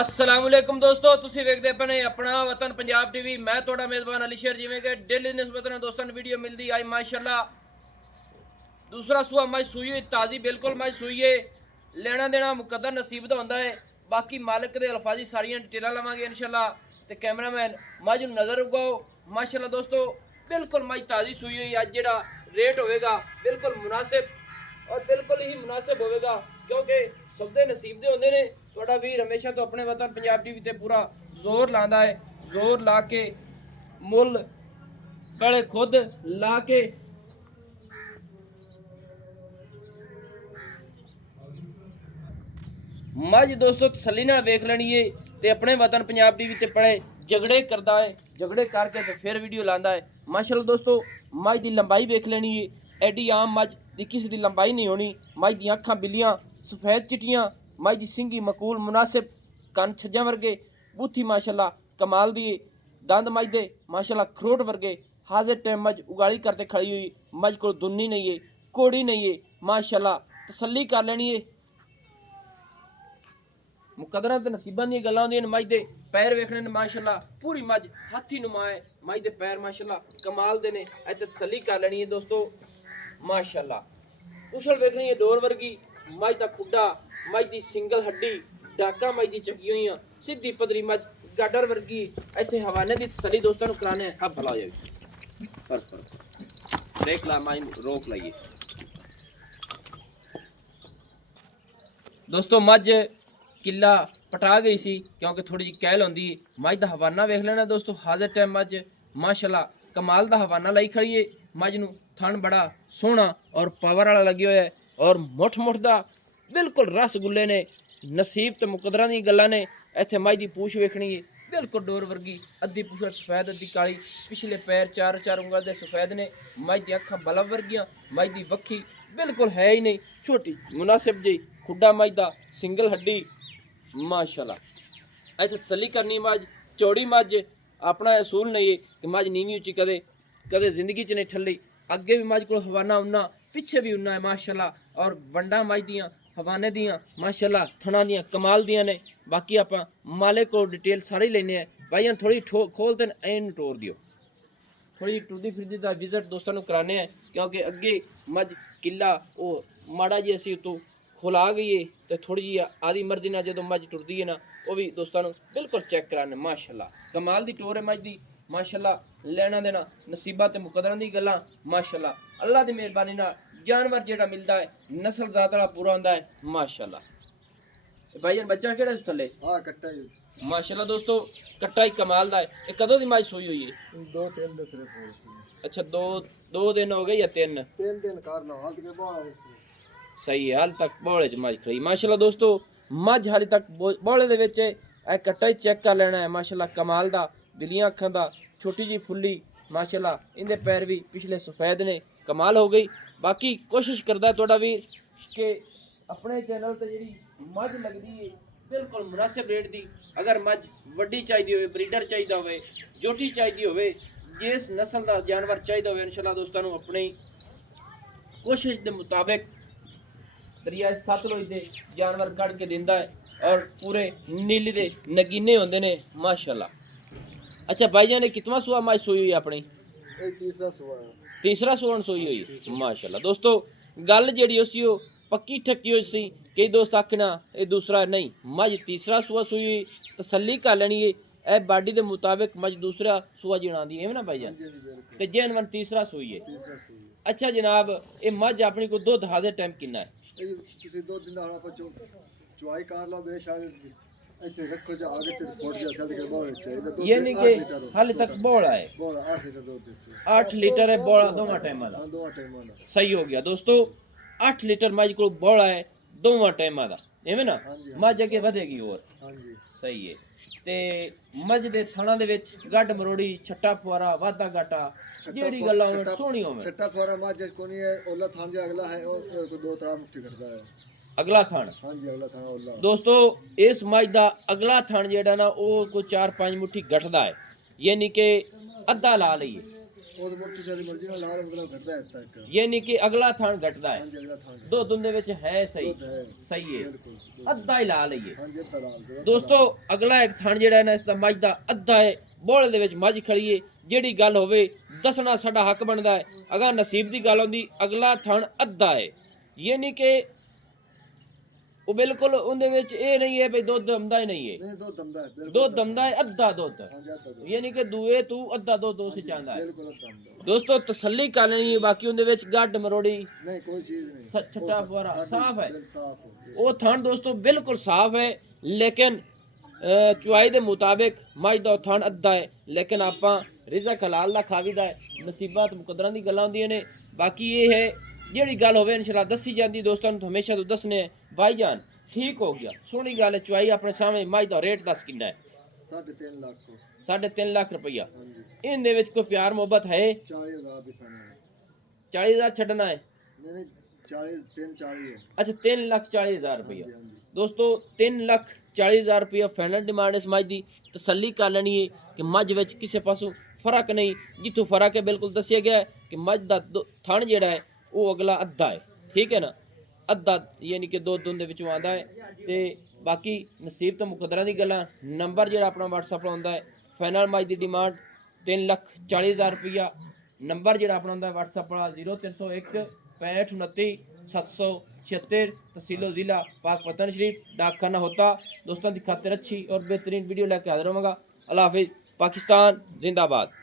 अस्सलाम वालेकुम दोस्तों, ਤੁਸੀਂ ਵੇਖਦੇ ਪਏ ਆਪਣਾ ਵਤਨ ਪੰਜਾਬ ਟੀਵੀ। ਮੈਂ ਤੁਹਾਡਾ ਮੇਜ਼ਬਾਨ ਅਲੀ ਸ਼ੇਰ। ਜਿਵੇਂ ਕਿ ਡੇਲੀ ਨਿਸਬਤ ਨਾਲ ਦੋਸਤਾਂ ਨੂੰ ਵੀਡੀਓ ਮਿਲਦੀ ਆਈ ਮਾਸ਼ਾਅੱਲਾ दूसरा सूआ मज सूई हुई ताज़ी बिल्कुल मज सूई है। लेना देना मुकद्दर नसीब का होंदा है। बाकी मालिक के अल्फाजी सारियां डिटेलां लवांगे इंशाल्लाह। ते कैमरामैन मज नज़र उगाओ माशाअल्लाह दोस्तों, बिल्कुल मज ताज़ी सूई हुई। अज जिहड़ा रेट होगा बिल्कुल मुनासिब और बिल्कुल ही मुनासिब होगा, क्योंकि सौदे नसीब दे होंदे ने। तुहाडा वीर हमेशा तो अपने वतन पंजाब टीवी ते पूरा जोर लांदा है। जोर ला के मुल गले खुद ला के मज दोस्तों तसली नाल वेख लैनी है। ते अपने वतन पंजाब टीवी ते पड़े झगड़े करता है, झगड़े करके तो फिर वीडियो लांदा है माशाअल्लाह दोस्तों। मज की लंबाई वेख लैनी है। एडी आम मज की किसी की लंबाई नहीं होनी। मज दी अखां बिल्लियां सफेद चिट्टियां, मज की सिंगी मकूल मुनासिब, कन छज्जां वर्गे, बूथी माशाअल्लाह कमाल दी, दंद मज दे माशाअल्लाह खरोट वर्गे। हाजिर टाइम मज उगाली करते खड़ी हुई। मज को दुन्नी नहीं है, कोड़ी नहीं है माशाअल्लाह। तसली कर लेनी है। मुकदरा ते नसीबां दी गल्लां होंदियां। मज दे पैर वेखने ने माशाअल्लाह पूरी मज हाथी नुमा है। मज दे पैर माशाअल्लाह कमाल दे ने। इत्थे तसली कर लेनी है दोस्तों माशाअल्लाह। उछल वेखनी है डोर वर्गी। मज दा खुड्डा, मज दी सिंगल हड्डी, डाका मज दी चकी हुई सीधी पदरी मज गाडर वर्गी। इत्थे हवाने दी तसली दोस्तों नूं कराने हब भला हो जाए। पर ब्रेक ला मज रोक लाइए दोस्तों। मज किला पटा गई सी क्योंकि थोड़ी जी कैल होंदी। मज का हवाना वेख लेना दोस्तों। हाजिर टाइम मज माशाअल्लाह कमाल का हवाना लाई खड़ी है। मज नूं थन बड़ा सोहना और पावर वाला लगे हुआ है और मुठ मुठ दा बिल्कुल रसगुल्ले ने। नसीब तो मुकदरा दी गल्लां ने। इत्थे मज की पूछ वेखनी है बिल्कुल डोर वर्गी, अद्धी पूछ सफेद अद्धी काली। पिछले पैर चार चार उंगल दे सफेद ने। मज दी अखां बल्ब वर्गियां, मज की वक्खी बिल्कुल है ही नहीं, छोटी मुनासिब जी। खुड्डा मज दा सिंगल हड्डी माशाअल्लाह। ऐसे तसली करनी मज चौड़ी मज अपना असूल नहीं है कि मज नीवी उच्ची कदे कदे जिंदगी च नहीं ठल्ली। अगे भी मज को हवाना उन्ना, पिछे भी उन्ना है माशाअल्लाह। और वंडा मज दियाँ हवाने दियाँ माशाअल्लाह थना दियाँ कमाल दियाँ ने। बाकी आप माले को डिटेल सारी लेने हैं भाई। थोड़ी खोलते एन टोर दियो, थोड़ी टुरदी फिरदी का विजिट दोस्तों को कराने हैं, क्योंकि अगे मज किला वो माड़ा जी असी तो खुला गई है। तो थोड़ी जी आदि मर्जी ना जो मज टुरदी है ना, वो भी दोस्तों बिल्कुल चेक कराने माशाअल्लाह। कमाल दी टोर है मज दी माशाअल्लाह। लेना देना नसीबा ते मुकदरा दी गल्लां माशाअल्लाह। अल्लाह दी मेहरबानी नाल जानवर जेड़ा मिलता है नस्ल ज़ात वाला पूरा होंदा है माशाअल्लाह। भाईजान बच्चा केड़ा इस थल्ले? हाँ कट्टा ही माशाअल्लाह दोस्तों, कट्टा ही कमाल दा है। ये कदों दी मज सोई हुई है? 2-3 दिन सिर्फ हो गए। अच्छा, दो दिन हो गए या 3? 3 दिन कर लो हाल के बाद सही है। हाल तक बोले च मज खड़ी माशाअल्लाह दोस्तों। मज हाली तक बोले दे विच ए कट्टा ही चेक कर लेना है माशाअल्लाह। कमाल दा बिलियां अखां दा, छोटी जी फुल्ली माशाअल्लाह। इंदे पैर भी पिछले सफेद ने, कमाल हो गई। बाकी कोशिश करदा तुहाडा वीर कि अपने चैनल ते जेहड़ी मज लगदी है बिल्कुल मुनासिब रेट दी। अगर मज वड्डी चाहिदी होवे, ब्रीडर चाहिदा होवे, जोटी चाहिदी होवे, जिस नस्ल दा जानवर चाहिदा होवे इंशाअल्लाह दोस्तां नूं अपनी कोशिश के मुताबिक दरिया सतलुज दे जानवर कढ़ के दिंदा है और पूरे नीली दे नगीने होंदे ने माशाअल्लाह। अच्छा भाईजान, ने कितवा सुआ मज सोई हुई अपनी? ये तीसरा सुबह है। तीसरा सुवन सोई हुई माशाअल्लाह दोस्तों। गल जेड़ी उसी पक्की ठक्की हुई सी। कई दोस्त आखना ये दूसरा नहीं, मज तीसरा सुआ सोई हुई। तसली कर लेनी है ए बाडी के मुताबिक मज दूसरा सुआ जिना दी है ना भाईजान। ते जेनवन तीसरा सोई है। तीसरा सुबह अच्छा जनाब, ये मज अपनी को दुध हाजिर टाइम कितना है? ये किसी 2 दिन दा आप चुवाई कर लो बेशायद ਇੱਥੇ ਰੱਖੋ ਜਾ ਆਗੇ ਤੇ ਫੋਟ ਜਾ ਸਦ ਕੇ ਬੋਲ ਚਾਹੀਦਾ ਦੁੱਧ यानी कि हाले तक बोला है ਬੋਲ 8 ਲੀਟਰ ਦੁੱਧ ਦੇਸੀ 8 लीटर है बोला दोवां टाइमां दा। ਹਾਂ ਦੋ ਟਾਈਮਾਂ ਦਾ सही हो गया दोस्तों। 8 लीटर मज को बोला है दोवां टाइमां दा, एवें ना हाँ जी, हाँ। मज अगे वधेगी और ਹਾਂਜੀ सही है। ते मज दे थणा दे विच गड्ड मरोड़ी, छट्टा फुआरा, वाधा घाटा जेड़ी गल्लां होण सोहणी होवे। ਛੱਟਾ ਫੋਰਾ ਮਾਝ ਕੋਨੀ ਹੈ ਉਹਲਾ ਥਾਂ ਜਾ ਅਗਲਾ ਹੈ ਉਹ ਕੋਈ 2-3 ਮੁੱਠੀ ਕਰਦਾ ਹੈ। अगला थण ਹਾਂਜੀ ਅਗਲਾ ਥਾਂ ਉਹਲਾ दोस्तों इस मज दा अगला थण जेड़ा ना वो कोई 4-5 मुट्ठी गठदा है, यानी कि अद्धा ला लईए। ਉਹ ਤਾਂ ਤੁਸੀਂ ਆਦੀ ਮਰਜ਼ੀ ਨਾਲ ਲਾ ਲਓ, ਮਤਲਬ ਘਟਦਾ ਹੈ ਤੱਕ। ਯਾਨੀ ਕਿ ਅਗਲਾ ਥਣ ਘਟਦਾ ਹੈ, ਹਾਂਜੀ ਅਗਲਾ ਥਾਂ ਦੁੱਧ ਦੇ ਵਿੱਚ ਹੈ ਸਹੀ ਦੁੱਧ ਹੈ ਸਹੀ ਹੈ, ਬਿਲਕੁਲ। ਅੱਧਾ ਹੀ ਲਾ ਲਈਏ ਹਾਂਜੀ ਅੱਧਾ ਲਾਲ ਜਰਾ ਦੋਸਤੋ। ਅਗਲਾ ਇੱਕ ਥਣ ਜਿਹੜਾ ਹੈ ਨਾ ਇਸ ਦਾ ਮੱਝ ਦਾ ਅੱਧਾ ਹੈ, ਬੋਲੇ ਦੇ ਵਿੱਚ ਮੱਝ ਖੜੀ ਏ। ਜਿਹੜੀ ਗੱਲ ਹੋਵੇ ਦੱਸਣਾ ਸਾਡਾ ਹੱਕ ਬਣਦਾ ਹੈ। ਅਗਰ ਨਸੀਬ ਦੀ ਗੱਲ ਹੁੰਦੀ ਅਗਲਾ ਥਣ ਅੱਧਾ ਹੈ, ਯਾਨੀ ਕਿ ਉਹ ਬਿਲਕੁਲ ਉਹਦੇ ਵਿੱਚ ਇਹ ਨਹੀਂ ਹੈ ਵੀ ਦੁੱਧ ਦਮਦਾ ਹੀ ਨਹੀਂ ਹੈ, ਨਹੀਂ ਦੁੱਧ ਦਮਦਾ ਹੈ ਬਿਲਕੁਲ। ਦੁੱਧ ਦਮਦਾ ਹੈ ਅੱਧਾ ਦੁੱਧ, ਹਾਂਜੀ ਅੱਧਾ ਦੁੱਧ ਯਾਨੀ ਕਿ ਦੂਏ ਤੂੰ ਅੱਧਾ ਦੁੱਧ ਉਸ ਚਾਹੁੰਦਾ ਹੈ। ਬਿਲਕੁਲ ਅੱਧਾ ਦਮਦਾ। ਦੋਸਤੋ ਤਸੱਲੀ ਕਰ ਲੈਣੀ ਹੈ, ਬਾਕੀ ਉਹਦੇ ਵਿੱਚ ਗੱਡ ਮਰੋੜੀ ਨਹੀਂ ਕੋਈ ਚੀਜ਼ ਨਹੀਂ, ਛੱਟਾ ਫੁਆਰਾ ਸਾਫ਼ ਹੈ। ਸਾਫ਼ ਹੋ ਗਿਆ। ਉਹ ਥਣ ਦੋਸਤੋ ਬਿਲਕੁਲ ਸਾਫ਼ ਹੈ, ਲੇਕਿਨ ਚੁਆਈ ਦੇ ਮੁਤਾਬਿਕ ਮੱਝ ਦਾ ਥਣ ਅੱਧਾ ਹੈ। ਲੇਕਿਨ ਆਪਾਂ ਰਿਜ਼ਕ ਹਲਾਲ ਦਾ ਖਾਵੀਦਾ ਹੈ, ਨਸੀਬਾਤ ਮੁਕੱਦਰਾਂ ਦੀ ਗੱਲਾਂ ਹੁੰਦੀਆਂ ਨੇ। ਬਾਕੀ ਇਹ ਹੈ ਜਿਹੜੀ ਗੱਲ ਹੋਵੇ ਇਨਸ਼ਾਅੱਲਾ ਦੱਸੀ ਜਾਂਦੀ ਦੋਸਤਾਂ ਨੂੰ, ਹਮੇਸ਼ਾ ਤੋਂ ਦੱਸਨੇ ਭਾਈ ਜਾਨ ਠੀਕ ਹੋ ਗਿਆ। ਸੋਹਣੀ ਗੱਲ ਹੈ, ਚੁਆਈ ਆਪਣੇ ਸਾਹਮਣੇ। ਮੱਝ ਦਾ ਰੇਟ ਦੱਸ ਕਿੰਨਾ ਹੈ? 3.5 ਲੱਖ ਕੋ। 3.5 ਲੱਖ ਰੁਪਈਆ। ਹਾਂਜੀ ਇਹਦੇ ਵਿੱਚ ਕੋਈ ਪਿਆਰ ਮੁਹੱਬਤ ਹੈ? 40,000 ਦੀ ਫਾਈਨਲ। 40,000 ਛੱਡਣਾ ਹੈ? ਨਹੀਂ ਨਹੀਂ 40 340 ਹੈ। ਅੱਛਾ 3,40,000 ਰੁਪਈਆ। ਹਾਂਜੀ ਹਾਂਜੀ ਦੋਸਤੋ 3,40,000 ਰੁਪਈਆ ਫਾਈਨਲ ਡਿਮਾਂਡ ਇਸ ਮੱਝ ਦੀ। ਤਸੱਲੀ ਕਰ ਲੈਣੀ ਹੈ ਕਿ ਮੱਝ ਵਿੱਚ ਕਿਸੇ ਪਾਸੋਂ ਫਰਕ ਨਹੀਂ, ਜਿੱਥੋਂ ਫਰਕ ਹੈ ਬਿਲਕੁਲ ਦੱਸਿਆ ਗਿਆ ਹੈ ਕਿ ਮੱਝ ਦਾ ਥਣ ਜਿਹੜਾ ਹੈ ਉਹ ਅਗਲਾ ਅੱਧਾ ਹੈ, ਠੀਕ ਹੈ ਨਾ, ਅੱਧਾ ਯਾਨੀ ਕਿ ਦੋ ਦੇ ਵਿੱਚੋਂ ਆਉਂਦਾ ਹੈ। ਤੇ ਬਾਕੀ ਨਸੀਬ ਤੋਂ ਮੁਕੱਦਰਾਂ ਦੀ ਗੱਲਾਂ। ਨੰਬਰ ਜਿਹੜਾ ਆਪਣਾ WhatsApp ਆਉਂਦਾ ਹੈ, ਫਾਈਨਲ ਮੱਝ ਦੀ ਡਿਮਾਂਡ 3,40,000 ਰੁਪਈਆ। ਨੰਬਰ ਜਿਹੜਾ ਆਪਣਾ ਹੁੰਦਾ WhatsApp ਵਾਲਾ 0301 65 29 776, तहसील ज़िला पाक पतन शरीफ, डाकखाना होता। दोस्तों की खातिर अच्छी और बेहतरीन वीडियो लेकर हाजिर होगा। अल्लाह हाफिज़। पाकिस्तान जिंदाबाद।